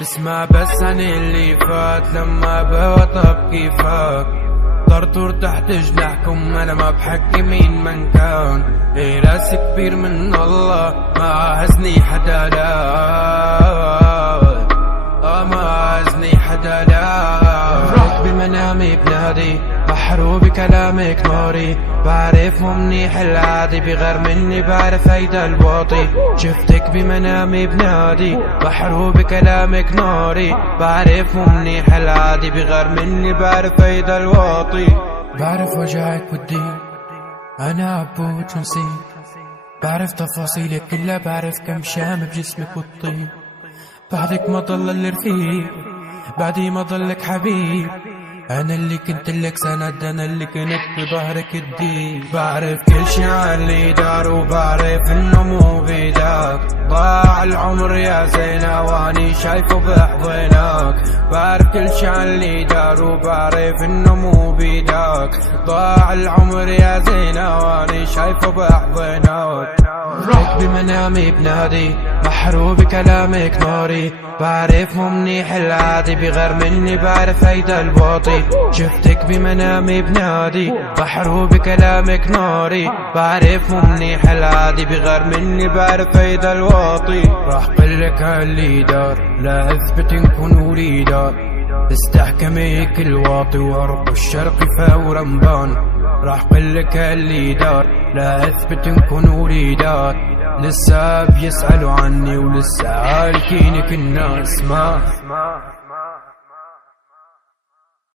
تسمع بس عن اللي فات لما بوطب كيفك طرطور تحت جناحكم. انا ما بحكي مين من كان، ايه راسي كبير من الله ما عزني حدا لا، ما عزني حدا لا. رحت بمنامي بنادي بحر وبكلامك ناري، بعرفه منيح العادي بغير مني بعرف هيدا الواطي. شفتك بمنامي بنادي بحر وبكلامك ناري، بعرفه منيح العادي بغير مني بعرف هيدا الواطي. بعرف وجعك والضيق انا عبود شو نسيت، بعرف تفاصيلك كلها، بعرف كم شام بجسمك والطيب. بعدك ما ضل الرفيق، بعدي ما ضلك حبيب، انا اللي كنت لك سند، انا اللي كنت بظهرك الديب. بعرف كل شي عن اللي دار وبعرف انه مو بيدك، ضاع العمر يا زينة واني شايفه بحضنك. بعرف كل شي عن اللي دار وبعرف انه مو بيدك، ضاع العمر يا زينة واني شايفه بحضنك. رحت بمنامي بنادي بحر وبكلامك ناري، بعرفه منيح العادي بغير مني بعرف هيدا الواطي. شفتك بمنامي بنادي بحر وبكلامك ناري، بعرفه منيح العادي بغير مني بعرف هيدا الواطي. راح قلك هاللي دار لا اثبت نكون وليدار، استحكمي كل واطي وارب الشرق فورا بان. راح قلك هاللي دار لا اثبت نكون وليدات، لسه بيسألوا عني ولسه هالكينك الناس ما